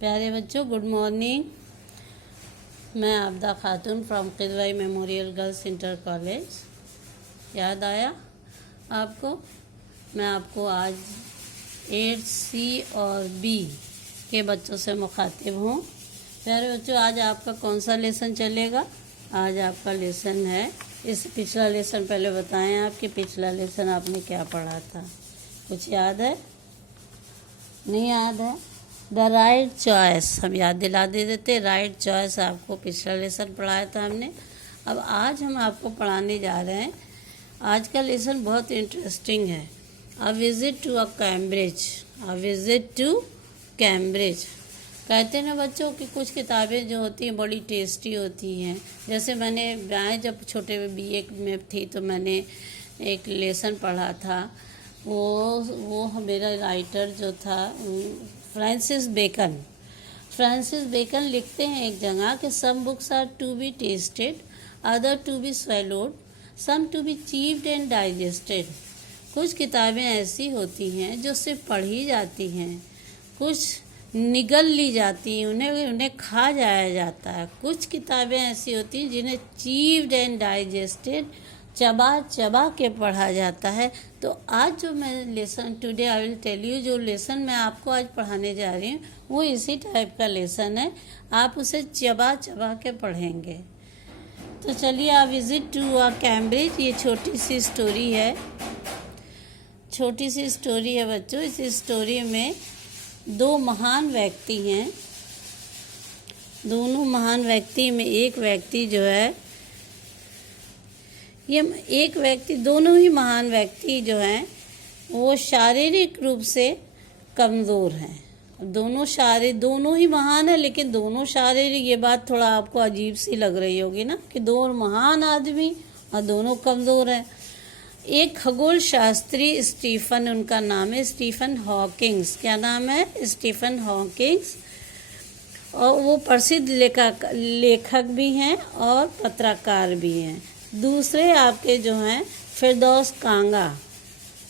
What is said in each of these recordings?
प्यारे बच्चों, good morning. मैं आबदा खातून from Kidwai memorial girls inter college. याद आया आपको? मैं आपको आज 8C और B के बच्चों से मुखातिब हूँ। प्यारे बच्चों, आज आपका कौन सा लेसन चलेगा? आज आपका लेसन है, इस पिछला लेसन पहले बताएं आप कि पिछला लेसन आपने क्या पढ़ा था। कुछ याद है? नहीं याद है? द राइट चॉइस हम याद दिला दे देते। राइट चॉइस आपको पिछला लेसन पढ़ाया था हमने। अब आज हम आपको पढ़ाने जा रहे हैं। आज का लेसन बहुत इंटरेस्टिंग है। A visit to Cambridge. A visit to Cambridge. कहते हैं ना बच्चों कि कुछ किताबें जो होती हैं बड़ी टेस्टी होती हैं। जैसे मैं जब छोटे BA में थी तो मैंने एक लेसन पढ़ा था। वो मेरा राइटर जो था फ्रांसिस बेकन लिखते हैं एक जगह कि some books are to be tasted, other to be swallowed, some to be chewed and digested. कुछ किताबें ऐसी होती हैं जो सिर्फ पढ़ी जाती हैं, कुछ निगल ली जाती हैं, उन्हें खा जाया जाता है। कुछ किताबें ऐसी होती हैं जिन्हें चीव्ड एंड डाइजेस्टेड, चबा के पढ़ा जाता है। तो आज जो मैं lesson today I will tell you, जो लेसन मैं आपको आज पढ़ाने जा रही हूँ वो इसी टाइप का लेसन है। आप उसे चबा के पढ़ेंगे। तो चलिए, आ विजिट टू कैम्ब्रिज। ये छोटी सी स्टोरी है बच्चों। इस स्टोरी में दो महान व्यक्ति हैं। दोनों महान व्यक्ति में एक व्यक्ति जो है, दोनों ही महान व्यक्ति जो हैं वो शारीरिक रूप से कमज़ोर हैं। दोनों ही महान है, लेकिन दोनों शारीरिक, ये बात थोड़ा आपको अजीब सी लग रही होगी ना कि दो महान आदमी और दोनों कमज़ोर हैं। एक खगोल शास्त्री स्टीफन, उनका नाम है स्टीफन हॉकिंग्स। क्या नाम है? Stephen Hawkings. और वो प्रसिद्ध लेखक भी हैं और पत्रकार भी हैं। दूसरे आपके जो हैं फिरदौस कांगा।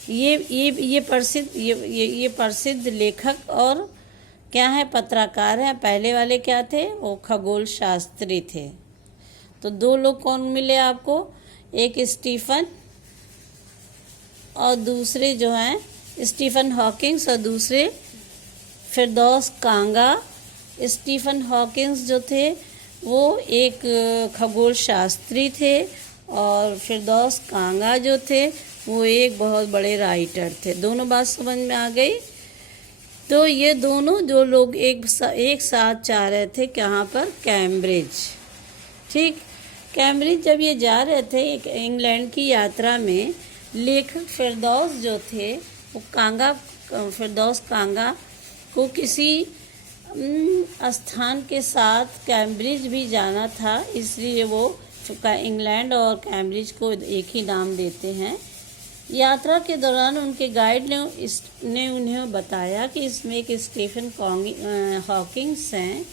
ये प्रसिद्ध लेखक और क्या है, पत्रकार हैं। पहले वाले क्या थे? वो खगोल शास्त्री थे। तो दो लोग कौन मिले आपको? एक स्टीफन और दूसरे जो हैं स्टीफन हॉकिंग्स और दूसरे फिरदौस कांगा। स्टीफन हॉकिंग्स जो थे वो एक खगोल शास्त्री थे और फिरदौस कांगा जो थे वो एक बहुत बड़े राइटर थे। दोनों बात समझ में आ गई? तो ये दोनों जो लोग एक साथ जा रहे थे कहाँ पर? कैम्ब्रिज। ठीक, कैम्ब्रिज जब ये जा रहे थे एक इंग्लैंड की यात्रा में, लेखक फिरदौस जो थे वो फिरदौस कांगा को किसी स्थान के साथ कैम्ब्रिज भी जाना था, इसलिए वो इंग्लैंड और कैम्ब्रिज को एक ही नाम देते हैं। यात्रा के दौरान उनके गाइड ने उन्हें बताया कि इसमें एक स्टीफन हॉकिंग्स हैं।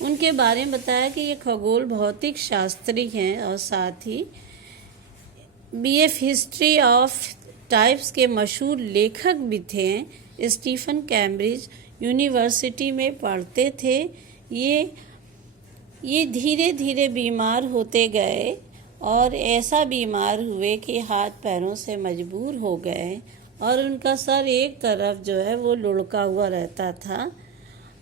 उनके बारे में बताया कि ये खगोल भौतिक शास्त्री हैं और साथ ही BF हिस्ट्री ऑफ टाइप्स के मशहूर लेखक भी थे। स्टीफन कैम्ब्रिज यूनिवर्सिटी में पढ़ते थे। ये धीरे धीरे बीमार होते गए और ऐसा बीमार हुए कि हाथ पैरों से मजबूर हो गए और उनका सर एक तरफ जो है वो लुढ़का हुआ रहता था।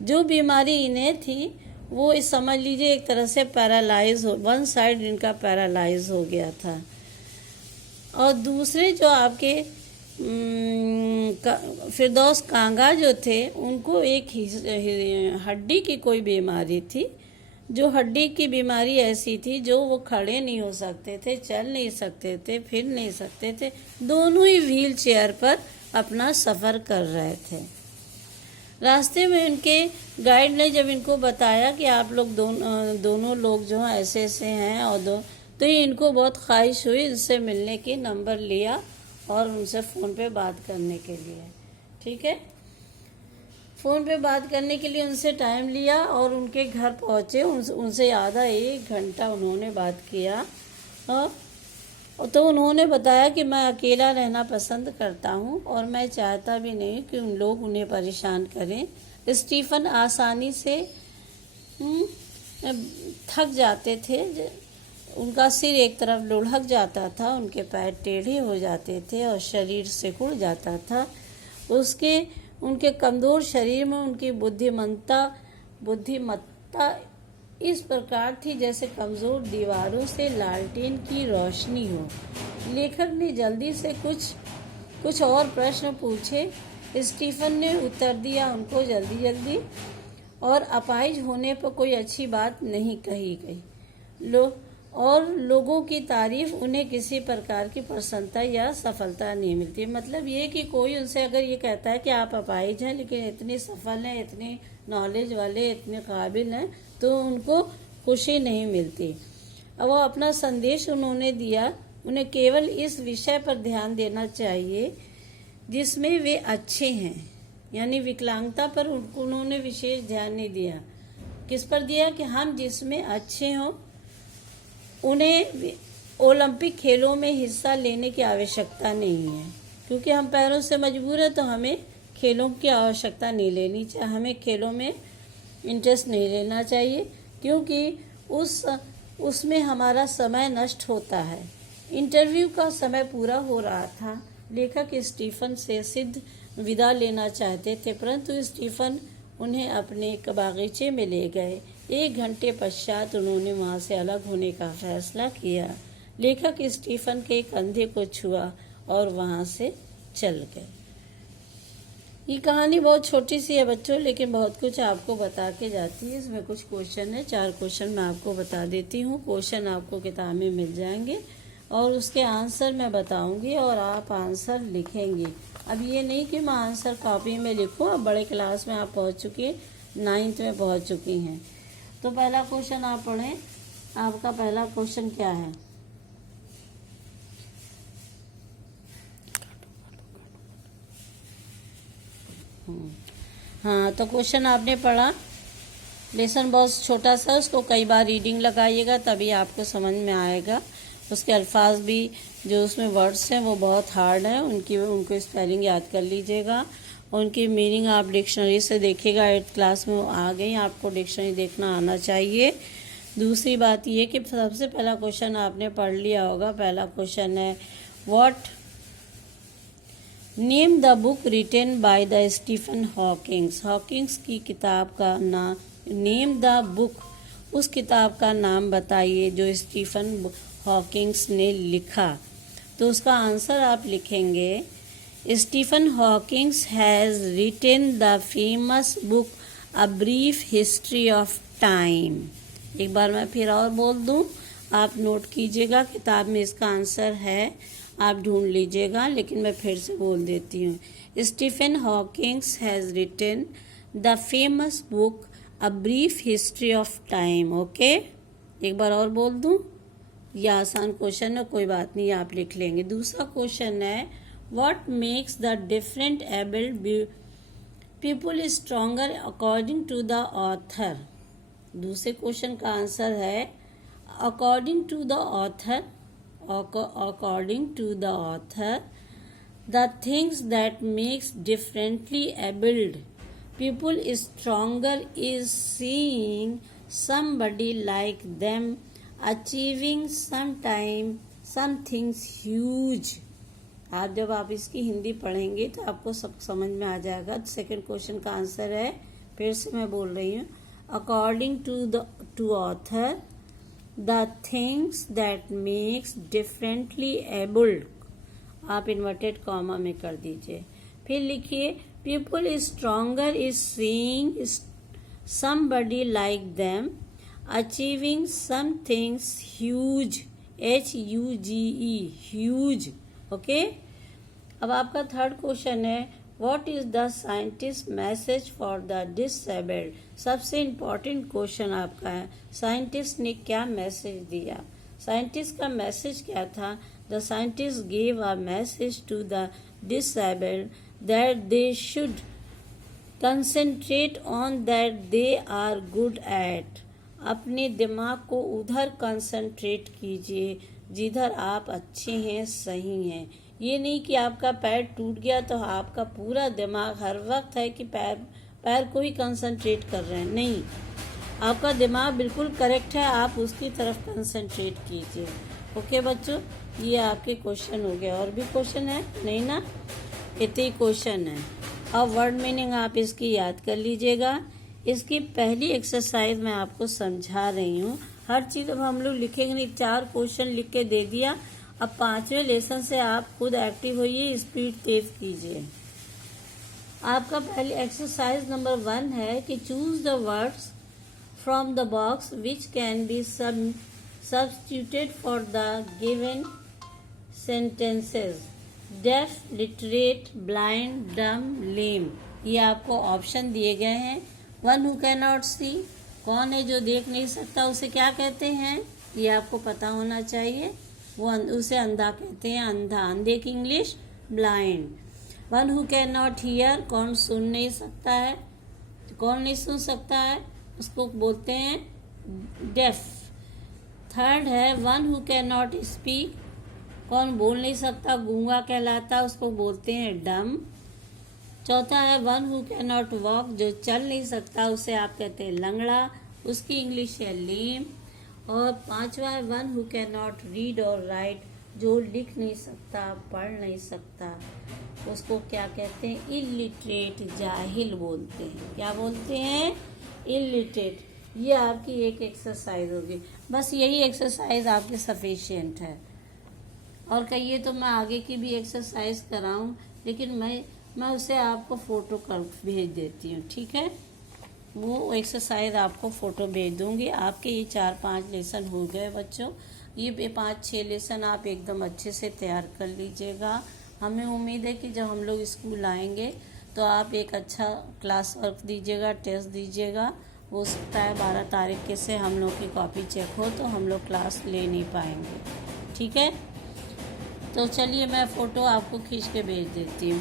जो बीमारी इन्हें थी वो समझ लीजिए एक तरह से वन साइड इनका पैरालाइज हो गया था। और दूसरे जो आपके फिरदौस कांगा जो थे उनको एक हड्डी की कोई बीमारी थी। जो हड्डी की बीमारी ऐसी थी जो वो खड़े नहीं हो सकते थे, चल नहीं सकते थे, फिर नहीं सकते थे। दोनों ही व्हील चेयर पर अपना सफ़र कर रहे थे। रास्ते में उनके गाइड ने जब इनको बताया कि आप लोग दोनों लोग जो हैं ऐसे हैं और तो ये इनको बहुत ख्वाहिश हुई इनसे मिलने की। नंबर लिया और उनसे फ़ोन पे बात करने के लिए, ठीक है, फ़ोन पे बात करने के लिए उनसे टाइम लिया और उनके घर पहुँचे। उनसे आधा 1 घंटा उन्होंने बात किया। और तो उन्होंने बताया कि मैं अकेला रहना पसंद करता हूँ और मैं चाहता भी नहीं कि उन लोग उन्हें परेशान करें। स्टीफन आसानी से थक जाते थे। उनका सिर एक तरफ लुढ़क जाता था, उनके पैर टेढ़े हो जाते थे और शरीर सिकुड़ जाता था। उनके कमज़ोर शरीर में उनकी बुद्धिमत्ता इस प्रकार थी जैसे कमज़ोर दीवारों से लालटेन की रोशनी हो। लेखक ने जल्दी से कुछ और प्रश्न पूछे। स्टीफन ने उत्तर दिया उनको जल्दी और अपाहिज होने पर कोई अच्छी बात नहीं कही गई। और लोगों की तारीफ उन्हें किसी प्रकार की प्रसन्नता या सफलता नहीं मिलती। मतलब ये कि कोई उनसे अगर ये कहता है कि आप अपाहिज हैं लेकिन इतने सफल हैं, इतने नॉलेज वाले, इतने काबिल हैं, तो उनको खुशी नहीं मिलती। अब वो अपना संदेश उन्होंने दिया, उन्हें केवल इस विषय पर ध्यान देना चाहिए जिसमें वे अच्छे हैं, यानी विकलांगता पर उन्होंने विशेष ध्यान नहीं दिया। किस पर दिया कि हम जिसमें अच्छे हों उन्हें ओलंपिक खेलों में हिस्सा लेने की आवश्यकता नहीं है, क्योंकि हम पैरों से मजबूर हैं तो हमें खेलों की आवश्यकता नहीं लेनी चाहिए, हमें खेलों में इंटरेस्ट नहीं लेना चाहिए, क्योंकि उसमें हमारा समय नष्ट होता है। इंटरव्यू का समय पूरा हो रहा था। लेखक स्टीफन से सिद्ध विदा लेना चाहते थे, परंतु स्टीफन उन्हें अपने एक बागीचे में ले गए। 1 घंटे पश्चात उन्होंने वहाँ से अलग होने का फैसला किया। लेखक स्टीफन के कंधे को छुआ और वहाँ से चल गए। ये कहानी बहुत छोटी सी है बच्चों, लेकिन बहुत कुछ आपको बता के जाती है। इसमें कुछ क्वेश्चन है, 4 क्वेश्चन मैं आपको बता देती हूँ। क्वेश्चन आपको किताब में मिल जाएंगे और उसके आंसर मैं बताऊंगी और आप आंसर लिखेंगे। अब ये नहीं कि मैं आंसर कॉपी में लिखूं, अब बड़े क्लास में आप पहुंच चुकी, 9th में पहुंच चुकी हैं। तो पहला क्वेश्चन आप पढ़ें। आपका पहला क्वेश्चन क्या है? हाँ, तो क्वेश्चन आपने पढ़ा। लेसन बहुत छोटा सा, उसको कई बार रीडिंग लगाइएगा तभी आपको समझ में आएगा। उसके अल्फाज भी जो उसमें वर्ड्स हैं वो बहुत हार्ड हैं, उनको स्पेलिंग याद कर लीजिएगा। उनकी मीनिंग आप डिक्शनरी से देखिएगा। 8th क्लास में आ गई, आपको डिक्शनरी देखना आना चाहिए। दूसरी बात ये कि सबसे पहला क्वेश्चन आपने पढ़ लिया होगा। पहला क्वेश्चन है what name the book written by the Stephen Hawkings. Hawkings की किताब का नाम, नेम द बुक, उस किताब का नाम बताइए जो स्टीफन हॉकिंग्स ने लिखा। तो उसका आंसर आप लिखेंगे Stephen Hawkings has written the famous book a brief history of time. एक बार मैं फिर और बोल दूं, आप नोट कीजिएगा। किताब में इसका आंसर है, आप ढूंढ लीजिएगा, लेकिन मैं फिर से बोल देती हूँ। Stephen Hawkings has written the famous book a brief history of time. Okay, एक बार और बोल दूं। यह आसान क्वेश्चन है, कोई बात नहीं, आप लिख लेंगे। दूसरा क्वेश्चन है what makes the different abled people stronger according to the author. दूसरे क्वेश्चन का आंसर है according to the author, the things that makes differently abled people stronger is seeing somebody like them achieving something huge। आप जब आप इसकी हिंदी पढ़ेंगे तो आपको सब समझ में आ जाएगा। सेकंड क्वेश्चन का आंसर है, फिर से मैं बोल रही हूँ, according to author the things that makes differently abled, आप इन्वर्टेड कॉमा में कर दीजिए। फिर लिखिए people stronger is seeing somebody like them achieving something huge, HUGE, huge। Okay, अब आपका थर्ड क्वेश्चन है what is the scientist message for the disabled. सबसे इम्पोर्टेंट क्वेश्चन आपका है, साइंटिस्ट ने क्या मैसेज दिया। साइंटिस्ट का मैसेज क्या था? The scientist gave a message to the disabled that they should concentrate on that they are good at. अपने दिमाग को उधर कंसंट्रेट कीजिए जिधर आप अच्छे हैं, सही हैं। ये नहीं कि आपका पैर टूट गया तो आपका पूरा दिमाग हर वक्त है कि पैर पैर को ही कंसंट्रेट कर रहे हैं, नहीं, आपका दिमाग बिल्कुल करेक्ट है, आप उसकी तरफ कंसंट्रेट कीजिए। ओके बच्चों, ये आपके क्वेश्चन हो गए। और भी क्वेश्चन है? नहीं ना, इतने ही क्वेश्चन है। अब वर्ड मीनिंग आप इसकी याद कर लीजिएगा। इसकी पहली एक्सरसाइज मैं आपको समझा रही हूँ। हर चीज़ अब हम लोग लिखेंगे नहीं, 4 क्वेश्चन लिख के दे दिया। अब 5वें लेसन से आप खुद एक्टिव होइए, स्पीड तेज कीजिए। आपका पहली एक्सरसाइज नंबर 1 है कि choose the words from the box which can be substituted for the given sentences. Deaf, literate, blind, dumb, lame, ये आपको ऑप्शन दिए गए हैं। One who can not see, कौन है जो देख नहीं सकता, उसे क्या कहते हैं, ये आपको पता होना चाहिए। वो उसे अंधा कहते हैं, अंधा, अंधे की English blind. One who can not here, कौन सुन नहीं सकता है, कौन नहीं सुन सकता है, उसको बोलते हैं डेफ। थर्ड है one who can not speak, कौन बोल नहीं सकता, गूंगा कहलाता, उसको बोलते हैं डम। चौथा है one who can not walk, जो चल नहीं सकता उसे आप कहते हैं लंगड़ा, उसकी इंग्लिश है लेम। और 5वां है one who can not read और राइट, जो लिख नहीं सकता, पढ़ नहीं सकता, उसको क्या कहते हैं, इलिटरेट, जाहिल बोलते हैं। क्या बोलते हैं? इलिटरेट। ये आपकी एक एक्सरसाइज होगी। बस यही एक्सरसाइज आपके सफिशिएंट है। और कहिए तो मैं आगे की भी एक्सरसाइज कराऊं, लेकिन मैं उसे आपको फ़ोटो कर भेज देती हूँ, ठीक है? वो एक्सरसाइज आपको फ़ोटो भेज दूँगी। आपके ये 4-5 लेसन हो गए बच्चों। ये 5-6 लेसन आप एकदम अच्छे से तैयार कर लीजिएगा। हमें उम्मीद है कि जब हम लोग स्कूल आएंगे तो आप एक अच्छा क्लास वर्क दीजिएगा, टेस्ट दीजिएगा। हो सकता है 12 तारीख से हम लोग की कॉपी चेक हो तो हम लोग क्लास ले नहीं पाएंगे, ठीक है? तो चलिए मैं फ़ोटो आपको खींच के भेज देती हूँ।